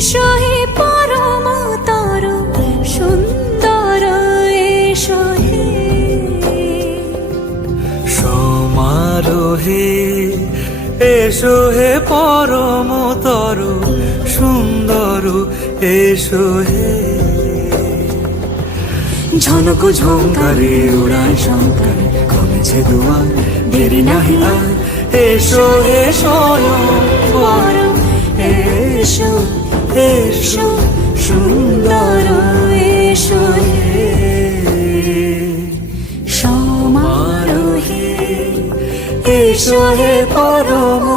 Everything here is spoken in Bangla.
এসো হে পরমতর সুন্দর, এসো হে সমারোহে এসো হে পরমতর সুন্দর, এসো হে ঝনক ঝঙ্কারে উড়ায় শঙ্কার, কমেছে দুয়ার দেরি নাহি আর, এসো হে স্বয়ংবর, এসো এসো সুন্দর, এসো হে সমারোহে এসো হে পরম